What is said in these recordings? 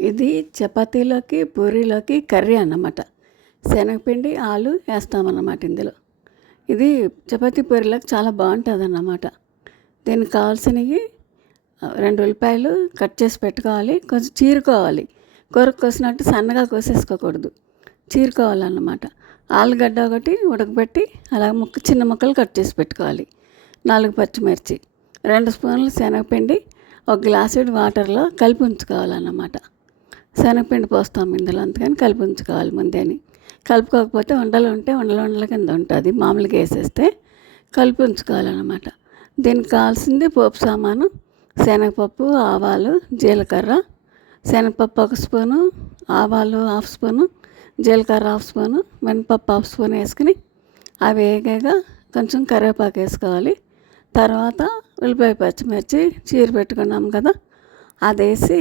ఇది చపాతీలోకి పూరీలోకి కర్రీ అన్నమాట. శనగపిండి ఆలు వేస్తామన్నమాట ఇందులో. ఇది చపాతీ పూరీలకు చాలా బాగుంటుంది అన్నమాట దీనికి కావాల్సినవి రెండు ఉల్లిపాయలు కట్ చేసి పెట్టుకోవాలి కొంచెం చీరుకోవాలి. కూరకు కోసినట్టు సన్నగా కోసేసుకోకూడదు. చీరుకోవాలన్నమాట. ఆలుగడ్డ ఒకటి ఉడకబెట్టి అలా ముక్క చిన్న ముక్కలు కట్ చేసి పెట్టుకోవాలి. నాలుగు పచ్చిమిర్చి రెండు స్పూన్లు శనగపిండి ఒక గ్లాసుడు వాటర్లో కలిపి ఉంచుకోవాలన్నమాట. శనగపిండి పోస్తాం ఇందులో అందుకని కలిపి ఉంచుకోవాలి ముందేని కలుపుకోకపోతే ఉండలు ఉంటే ఉండలు ఉండల కింద ఉంటుంది. మామూలుగా వేసేస్తే కలిపి ఉంచుకోవాలన్నమాట దీనికి కావాల్సింది పోపు సామాను శనగపప్పు ఆవాలు జీలకర్ర శనగపప్పు ఒక స్పూను ఆవాలు హాఫ్ స్పూను జీలకర్ర హాఫ్ స్పూను మినపప్పు హాఫ్ స్పూన్ వేసుకుని అవి వేగాక కొంచెం కరివేపాకు వేసుకోవాలి. తర్వాత ఉల్లిపాయ పచ్చిమిర్చి చీర పెట్టుకున్నాం కదా అది వేసి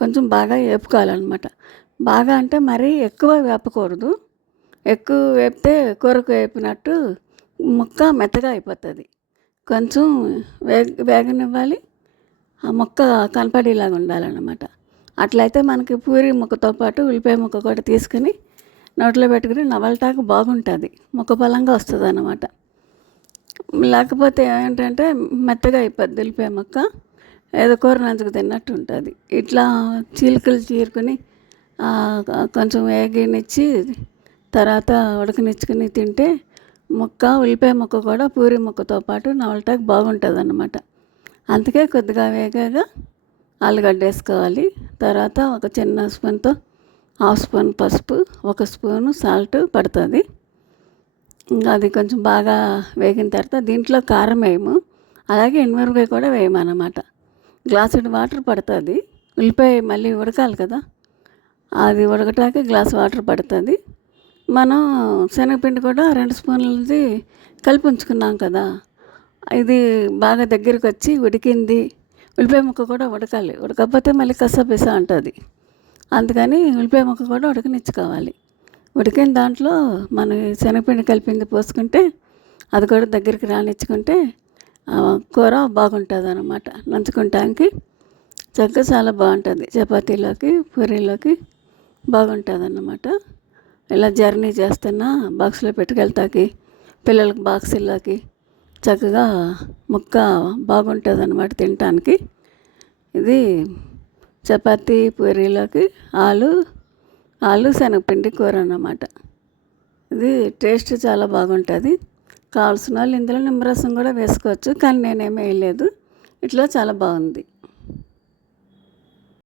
కొంచెం బాగా వేపుకోవాలన్నమాట బాగా అంటే మరీ ఎక్కువ వేపకూడదు. ఎక్కువ వేపితే కూరకు వేపినట్టు ముక్క మెత్తగా అయిపోతుంది. కొంచెం వేగ వేగనివ్వాలి. ఆ ముక్క కనపడేలాగా ఉండాలన్నమాట. అట్లయితే మనకి పూరి ముక్కతో పాటు ఉల్లిపాయ ముక్క కూడా తీసుకుని నోట్లో పెట్టుకుని నవలటాకు బాగుంటుంది. ముక్క బలంగా వస్తుంది అన్నమాట లేకపోతే ఏంటంటే మెత్తగా అయిపోద్ది ఉల్లిపాయ ముక్క. ఏదో కూర నంచుకు తిన్నట్టు ఉంటుంది ఇట్లా చిలుకలు చీరుకుని కొంచెం వేగనిచ్చి తర్వాత ఉడకనిచ్చుకుని తింటే ముక్క ఉల్లిపాయ ముక్క కూడా పూరి ముక్కతో పాటు నవలటాకు బాగుంటుంది అన్నమాట అందుకే కొద్దిగా వేగాక ఆలుగడ్డ వేసుకోవాలి. తర్వాత ఒక చిన్న స్పూన్తో హాఫ్ స్పూన్ పసుపు ఒక స్పూను సాల్ట్ పడుతుంది. ఇంకా అది కొంచెం బాగా వేగిన తర్వాత దీంట్లో కారం వేయము. అలాగే ఎండుమిరపకాయ కూడా వేయమన్నమాట. గ్లాసుడు వాటర్ పడుతుంది. ఉల్లిపాయ మళ్ళీ ఉడకాలి కదా. అది ఉడకటాక గ్లాస్ వాటర్ పడుతుంది. మనం శనగపిండి కూడా రెండు స్పూన్లది కలిపి ఉంచుకున్నాం కదా. ఇది బాగా దగ్గరికి వచ్చి ఉడికింది. ఉల్లిపాయ ముక్క కూడా ఉడకాలి. ఉడకపోతే మళ్ళీ కసపిస అంటుంది. అందుకని ఉల్లిపాయ ముక్క కూడా ఉడకనిచ్చుకోవాలి. ఉడికిన దాంట్లో మన శనగపిండి కలిపింది పోసుకుంటే అది కూడా దగ్గరికి రానిచ్చుకుంటే కూర బాగుంటుంది అనమాట నంచుకుంటానికి చక్కగా చాలా బాగుంటుంది. చపాతీలోకి పూరీలోకి బాగుంటుంది అన్నమాట ఇలా జర్నీ చేస్తున్నా బాక్స్లో పెట్టుకెళ్తాకి పిల్లలకి బాక్సుల్లోకి చక్కగా ముక్క బాగుంటుంది అనమాట తినటానికి. ఇది చపాతీ పూరీలోకి ఆలు ఆలు శనగపిండి కూర అన్నమాట. ఇది టేస్ట్ చాలా బాగుంటుంది. కావాల్సిన వాళ్ళు ఇందులో నిమ్మరసం కూడా వేసుకోవచ్చు కానీ నేనేమి వేయలేదు. ఇట్లా చాలా బాగుంది.